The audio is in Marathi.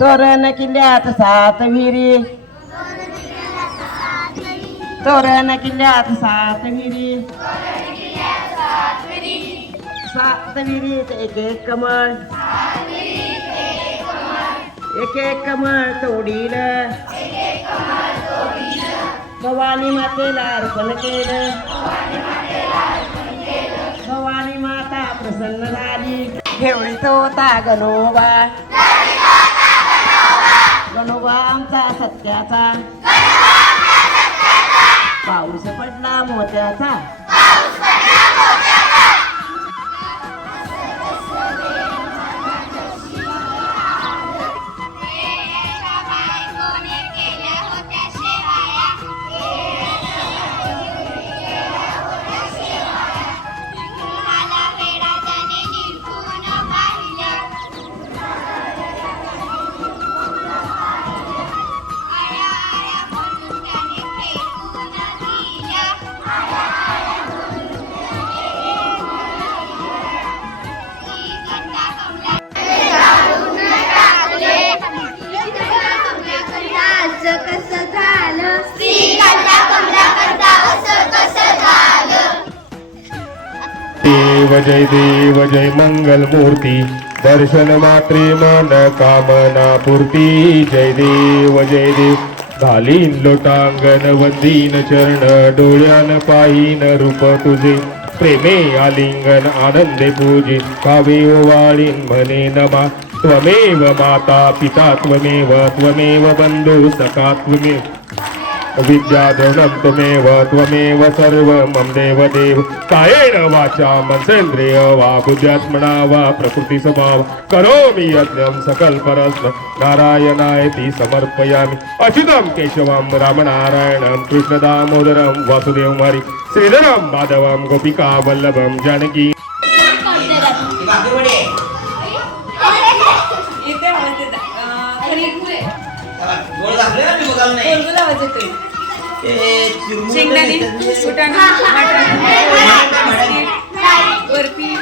तोरण किल्ल्यात सात विहिरी. तोरण किल्ल्यात सात विहिरी. सात विहिरीत एक एक कमळ. एक एक कमळ तोडील. भवानी मातेला अर्पण केलं. भवानी माता प्रसन्न झाली. ठेवळीत होता गणोबा गणोबा सत्याचा. पाऊस पडला मोत्याचा. देव जय देव जय मंगल मूर्ती दर्शन मात्रे मन कामना पूर्ती जय देव जय देव. घालीन लोटांगण वंदीन चरण डोळ्यान पायीन रूप तुझे. प्रेमे आलिंगन आनंदे पूजी. कावे ओवाळीन म्हणे नमा. त्वमेव माता पिता त्वमेव त्वमेव बंधू सखा त्वमेव विद्याधनं त्वमेव त्वमेव सर्व मम देव देव कायेन वाचा मनसेंद्रिय वा बुद्ध्यात्मना वा प्रकृती स्वभाव करोमि यज्ञं सकल परस्म नारायणायति समर्पयामि। अच्युतं केशवं रामनारायणं कृष्णदामोदरं वासुदेवं हरि। श्रीधरं माधवं गोपिका वल्लभं जानकी इथे. शेंगदाणे मटण बर्फी